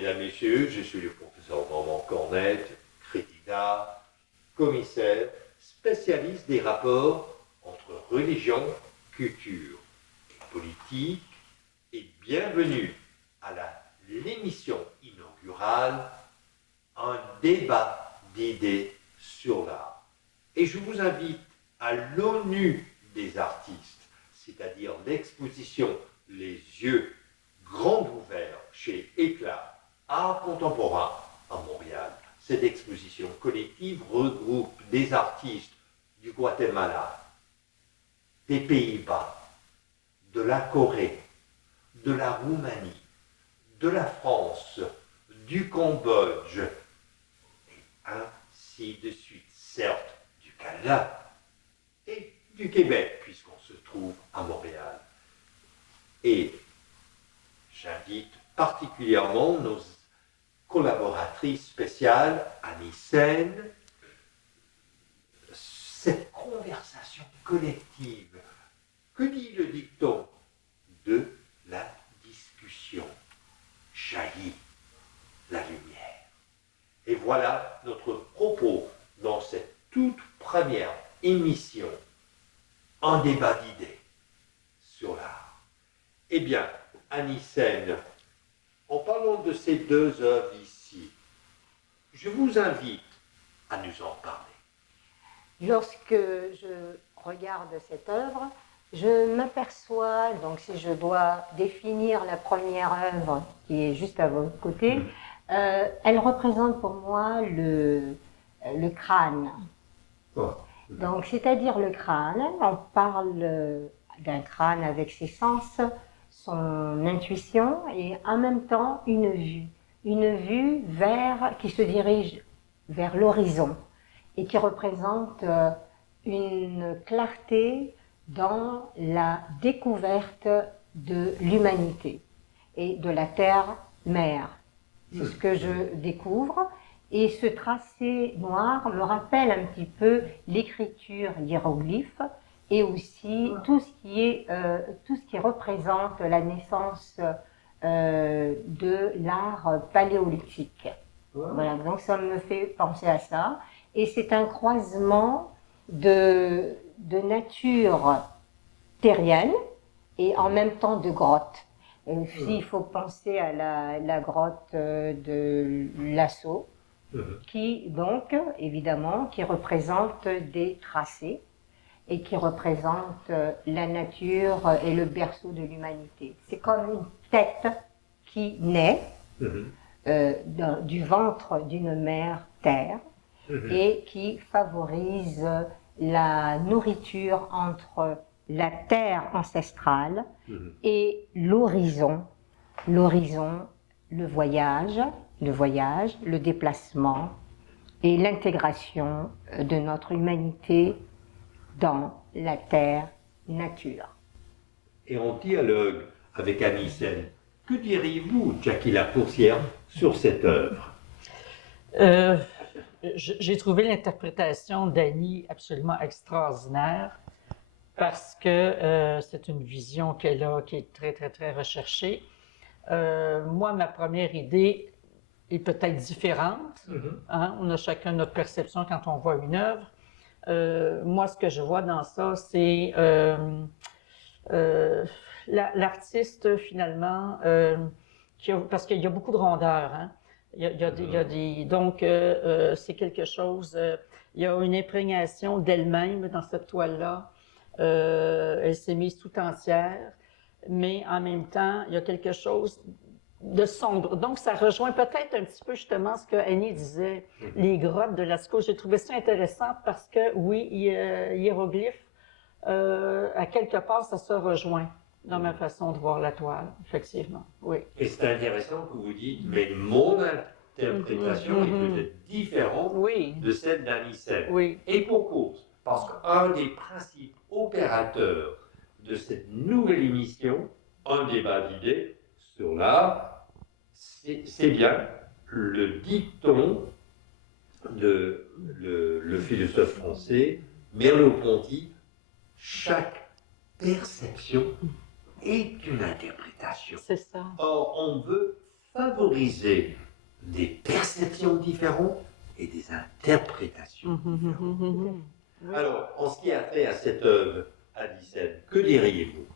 mesdames, messieurs, je suis le professeur Normand Cornette, critique d'art, commissaire, spécialiste des rapports entre religion, culture et politique, et bienvenue à l'émission inaugurale, un débat d'idées sur l'art. Et je vous invite à l'ONU des artistes, c'est-à-dire l'exposition Les yeux grands ouverts chez Éclat, Art contemporain à Montréal. Cette exposition collective regroupe des artistes du Guatemala, des Pays-Bas, de la Corée, de la Roumanie, de la France, du Cambodge, et ainsi de suite, certes du Canada et du Québec, puisqu'on se trouve à Montréal. Et j'invite particulièrement nos collaboratrices spéciales, Annie Sen. Cette conversation collective, que dit le dicton de la discussion, jaillit la lumière. Et voilà notre propos dans cette toute première émission, un débat d'idées sur l'art. Eh bien, Annie Sen, en parlant de ces deux œuvres ici, je vous invite à nous en parler. Lorsque je regarde cette œuvre, je m'aperçois, donc si je dois définir la première œuvre qui est juste à votre côté, elle représente pour moi le crâne. Oh. Donc, c'est-à-dire le crâne, on parle d'un crâne avec ses sens, son intuition et en même temps une vue qui se dirige vers l'horizon et qui représente une clarté dans la découverte de l'humanité et de la terre-mère. C'est ce que je découvre. Et ce tracé noir me rappelle un petit peu l'écriture hiéroglyphe et aussi tout ce qui représente la naissance de l'art paléolithique. Voilà, donc ça me fait penser à ça. Et c'est un croisement de nature terrienne et en même temps de grotte. Il faut penser à la grotte de Lascaux, qui donc, évidemment, qui représente des tracés et qui représente la nature et le berceau de l'humanité. C'est comme une tête qui naît du ventre d'une mère terre et qui favorise la nourriture entre la terre ancestrale et l'horizon, le voyage, le déplacement et l'intégration de notre humanité dans la terre nature. Et en dialogue avec Annie Sen, que diriez-vous, Jackie Lacourcière, sur cette œuvre? J'ai trouvé l'interprétation d'Annie absolument extraordinaire parce que c'est une vision qu'elle a qui est très, très, très recherchée. Moi, ma première idée est peut-être différente. Hein? On a chacun notre perception quand on voit une œuvre. Moi, ce que je vois dans ça, c'est l'artiste, finalement, parce qu'il y a beaucoup de rondeur. Hein? Donc, c'est quelque chose... il y a une imprégnation d'elle-même dans cette toile-là. Elle s'est mise tout entière, mais en même temps, il y a quelque chose de sombre. Donc, ça rejoint peut-être un petit peu justement ce que Annie disait, les grottes de Lascaux. J'ai trouvé ça intéressant parce que, oui, hiéroglyphe, à quelque part, ça se rejoint dans ma façon de voir la toile, effectivement, oui. Et c'est intéressant que vous dites, mais mon interprétation est peut-être différente de celle d'Annie Sen. Oui. Et pour cause, parce qu'un des principes opérateurs de cette nouvelle émission, un débat d'idées sur l'art, c'est bien le dicton de le philosophe français Merleau-Ponty: chaque perception est une interprétation. C'est ça. Or, on veut favoriser des perceptions différentes et des interprétations différentes. Alors, en ce qui a trait à cette œuvre, Addison, que diriez-vous?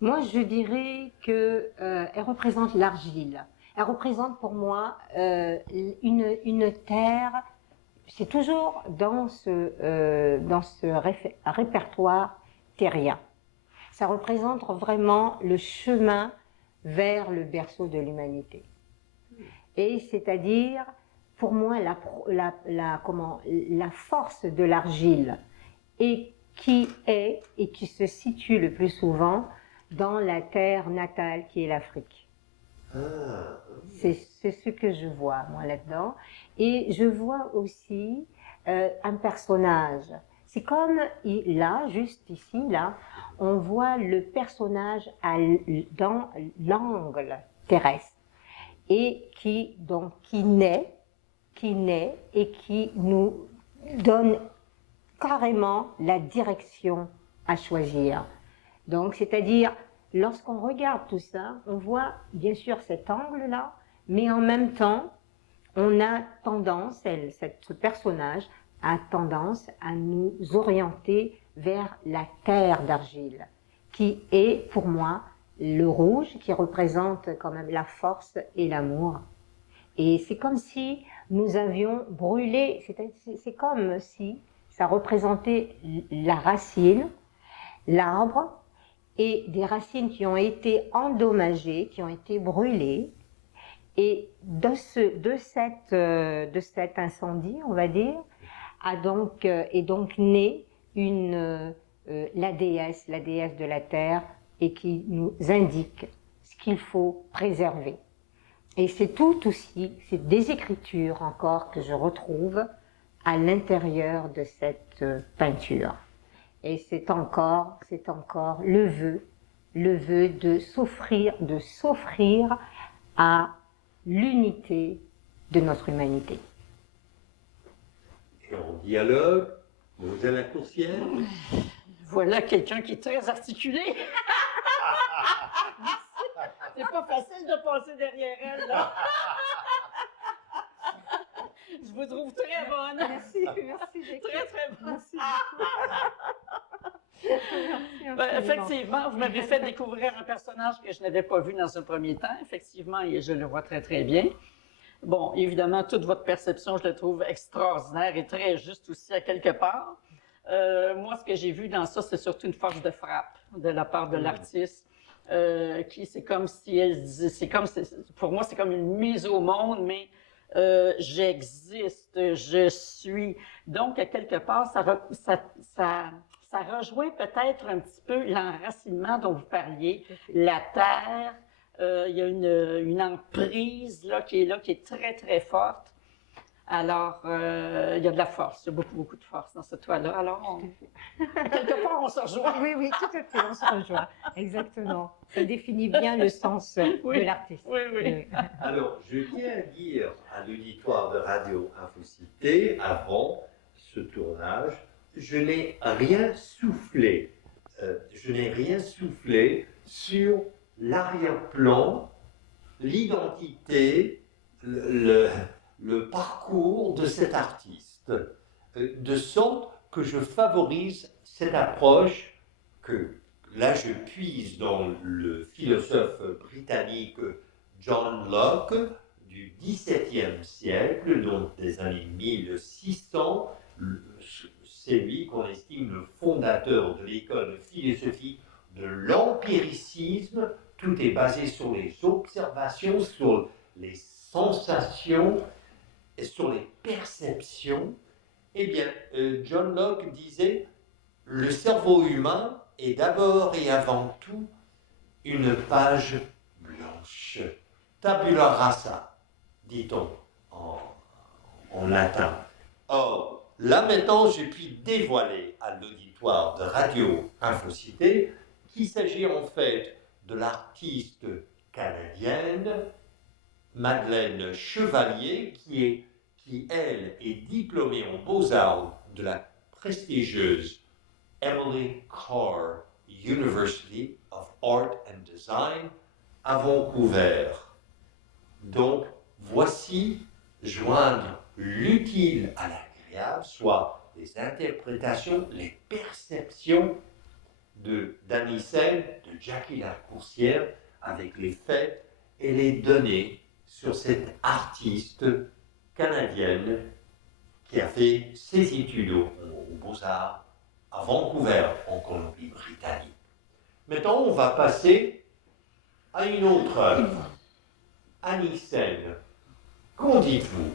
Moi, je dirais qu'elle représente l'argile. Elle représente pour moi une terre. C'est toujours dans ce répertoire terrien. Ça représente vraiment le chemin vers le berceau de l'humanité. Et c'est-à-dire, pour moi, la force de l'argile et qui se situe le plus souvent dans la terre natale qui est l'Afrique. C'est ce que je vois, moi, là-dedans. Et je vois aussi un personnage. C'est comme là, juste ici, là, on voit le personnage dans l'angle terrestre et qui naît et qui nous donne carrément la direction à choisir. Donc, c'est-à-dire, lorsqu'on regarde tout ça, on voit bien sûr cet angle-là, mais en même temps, on a tendance, ce personnage a tendance à nous orienter vers la terre d'argile, qui est pour moi le rouge, qui représente quand même la force et l'amour. Et c'est comme si nous avions brûlé, c'est comme si ça représentait la racine, l'arbre, et des racines qui ont été endommagées, qui ont été brûlées. Et de cet incendie, on va dire, est donc née la déesse de la terre, et qui nous indique ce qu'il faut préserver. Et c'est tout aussi, c'est des écritures encore que je retrouve à l'intérieur de cette peinture. Et c'est encore le vœu de s'offrir à l'unité de notre humanité. Et en dialogue, vous êtes la coursière? Voilà quelqu'un qui est très articulé. C'est pas facile de passer derrière elle, là. Je vous trouve très bonne. Merci. Très, très bonne. Merci Ben, effectivement, vous m'avez fait découvrir un personnage que je n'avais pas vu dans un premier temps, effectivement, et je le vois très, très bien. Bon, évidemment, toute votre perception, je la trouve extraordinaire et très juste aussi à quelque part. Moi, ce que j'ai vu dans ça, c'est surtout une force de frappe de la part de l'artiste, qui c'est comme si elle disait, pour moi, c'est comme une mise au monde, mais j'existe, je suis. Donc, à quelque part, ça rejoint peut-être un petit peu l'enracinement dont vous parliez, la terre. Il y a une emprise là, qui est très, très forte. Alors, il y a de la force, il y a beaucoup, beaucoup de force dans ce toit-là. Alors, quelque part, on se rejoint. Oui, tout à fait, on se rejoint. Exactement. Ça définit bien le sens de l'artiste. Oui. Alors, je tiens à dire à l'auditoire de Radio Infocité, avant ce tournage, je n'ai rien soufflé. Sur l'arrière-plan, l'identité, le parcours de cet artiste, de sorte que je favorise cette approche que, là je puise dans le philosophe britannique John Locke du XVIIe siècle, donc des années 1600, c'est lui qu'on estime le fondateur de l'école philosophique de l'empiricisme. Tout est basé sur les observations, sur les sensations et sur les perceptions. Eh bien, John Locke disait « Le cerveau humain est d'abord et avant tout une page blanche. Tabula rasa, dit-on en latin. Or, là maintenant, je puis dévoiler à l'auditoire de Radio Infocité qu'il s'agit en fait de l'artiste canadienne Madeleine Chevalier, qui elle, est diplômée en beaux-arts de la prestigieuse Emily Carr University of Art and Design à Vancouver. Donc, voici joindre l'utile à l'agréable, soit les interprétations, les perceptions d'Anissel, de Jackie Lacourcière, avec les faits et les données sur cette artiste canadienne qui a fait ses études aux Beaux-Arts à Vancouver, en Colombie-Britannique. Maintenant, on va passer à une autre œuvre. Anissel, qu'en dites-vous?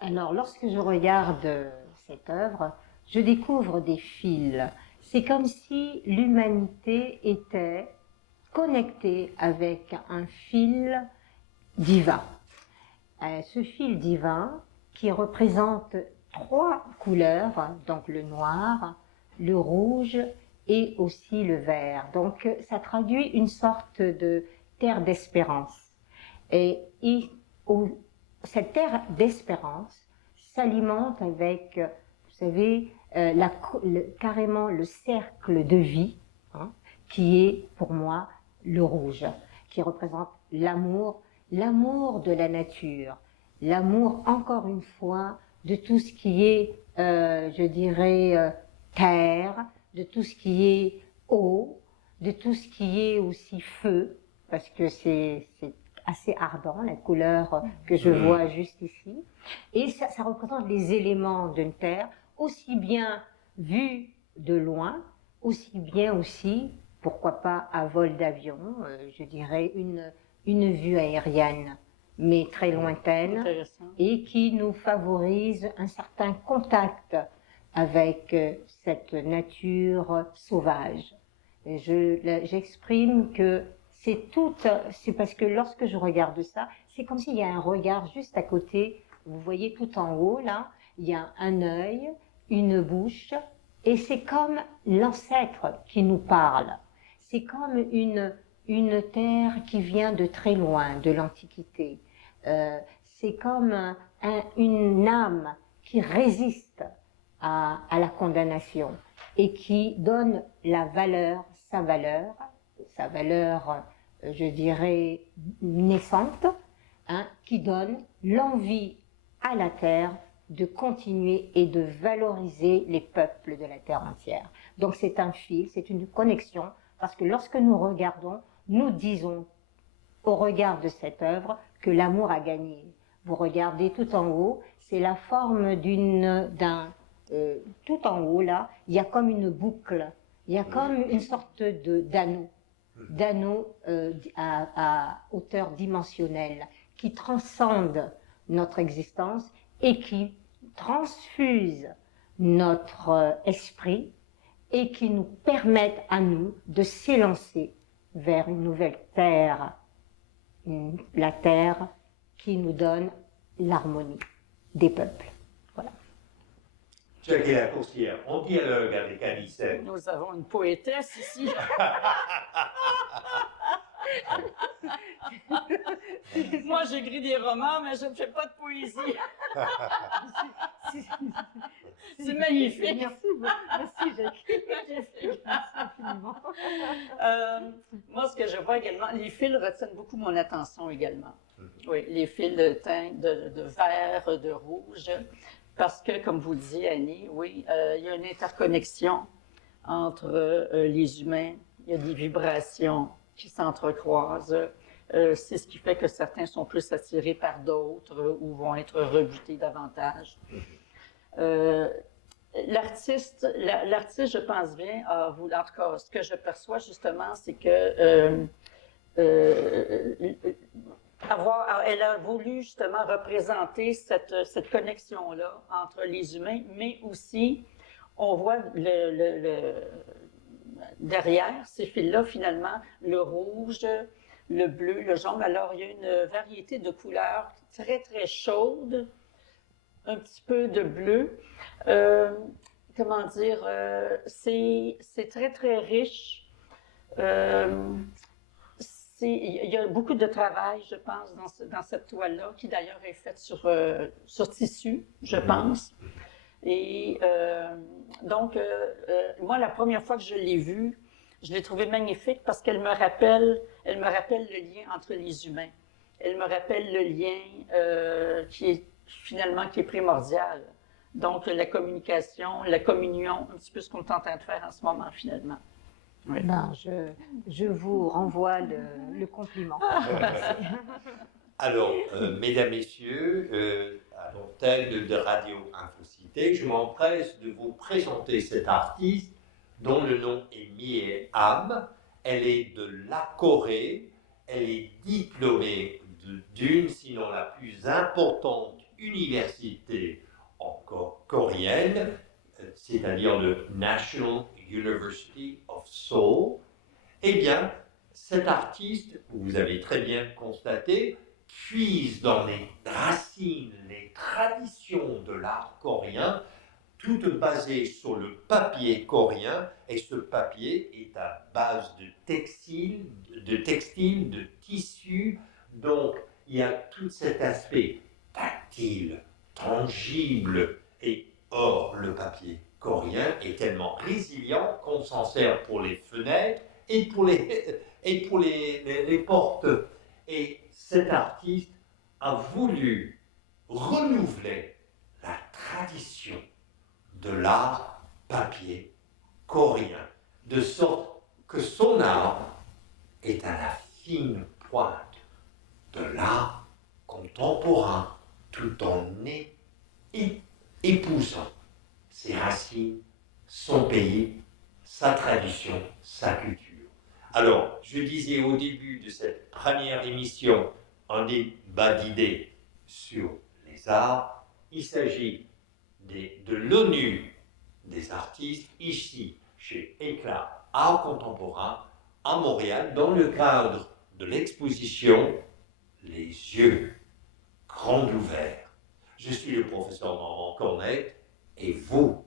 Alors, lorsque je regarde cette œuvre, je découvre des fils. C'est comme si l'humanité était connectée avec un fil divin. Ce fil divin qui représente 3 couleurs, donc le noir, le rouge et aussi le vert. Donc, ça traduit une sorte de terre d'espérance. Et cette terre d'espérance s'alimente avec, vous savez, carrément le cercle de vie, hein, qui est pour moi le rouge, qui représente l'amour de la nature, l'amour, encore une fois, de tout ce qui est, je dirais, terre, de tout ce qui est eau, de tout ce qui est aussi feu, parce que c'est assez ardent, la couleur que je vois juste ici. Et ça représente les éléments d'une terre, aussi bien vus de loin, aussi bien aussi, pourquoi pas à vol d'avion, je dirais une vue aérienne, mais très lointaine, et qui nous favorise un certain contact avec cette nature sauvage. J'exprime que c'est parce que lorsque je regarde ça, c'est comme s'il y a un regard juste à côté. Vous voyez tout en haut, là, il y a un œil, une bouche, et c'est comme l'ancêtre qui nous parle. C'est comme une terre qui vient de très loin, de l'Antiquité. C'est comme une âme qui résiste à la condamnation et qui donne sa valeur, je dirais, naissante, hein, qui donne l'envie à la terre de continuer et de valoriser les peuples de la terre entière. Donc c'est un fil, c'est une connexion, parce que lorsque nous regardons, nous disons au regard de cette œuvre que l'amour a gagné. Vous regardez tout en haut, c'est la forme tout en haut là, il y a comme une boucle, il y a comme une sorte d'anneau à hauteur dimensionnelle qui transcende notre existence et qui transfuse notre esprit et qui nous permettent à nous de s'élancer vers une nouvelle terre, la terre qui nous donne l'harmonie des peuples. Voilà. Jackie Lacourcière, en dialogue avec Anissel. Nous avons une poétesse ici. Moi, j'écris des romans, mais je ne fais pas de poésie. C'est magnifique. Merci Jackie. Merci infiniment. Moi, ce que je vois également, les fils retiennent beaucoup mon attention également. Oui, les fils de teint de vert, de rouge, parce que, comme vous le dites, Annie, oui, il y a une interconnexion entre les humains, il y a des vibrations qui s'entrecroisent. C'est ce qui fait que certains sont plus attirés par d'autres ou vont être rebutés davantage. L'artiste, je pense bien, en tout cas, ce que je perçois justement, c'est que elle a voulu justement représenter cette connexion-là entre les humains, mais aussi, on voit derrière ces fils-là, finalement, le rouge, le bleu, le jaune. Alors, il y a une variété de couleurs très, très chaudes, un petit peu de bleu. Comment dire, c'est très, très riche. Il y a beaucoup de travail, je pense, dans cette toile-là, qui d'ailleurs est faite sur tissu, je pense. Et donc, moi, la première fois que je l'ai vue, je l'ai trouvée magnifique parce qu'elle me rappelle le lien entre les humains. elle me rappelle le lien qui est primordial. Donc, la communication, la communion, un petit peu ce qu'on est en train de faire en ce moment, finalement. Oui. Ben, je vous renvoie le compliment. Alors, mesdames, messieurs, à l'antenne de Radio Infocité, je m'empresse de vous présenter cette artiste dont le nom est Mie-Am. Elle est de la Corée. Elle est diplômée d'une, sinon la plus importante université encore coréenne, c'est-à-dire le National University of Seoul. Eh bien, cet artiste, vous avez très bien constaté, puise dans les racines, les traditions de l'art coréen, toutes basées sur le papier coréen, et ce papier est à base de textile, de tissu, donc il y a tout cet aspect tactile, tangible, et or le papier coréen est tellement résilient qu'on s'en sert pour les fenêtres et pour les portes. Et cet artiste a voulu renouveler la tradition de l'art papier coréen, de sorte que son art est à la fine pointe de l'art contemporain, tout en épousant ses racines, son pays, sa tradition, sa culture. Alors, je disais au début de cette première émission un débat d'idées sur les arts. Il s'agit de l'ONU des artistes, ici, chez Éclat Art Contemporain, à Montréal, dans le cadre de l'exposition Les yeux grands ouverts. Je suis le professeur Normand Cornet, et vous,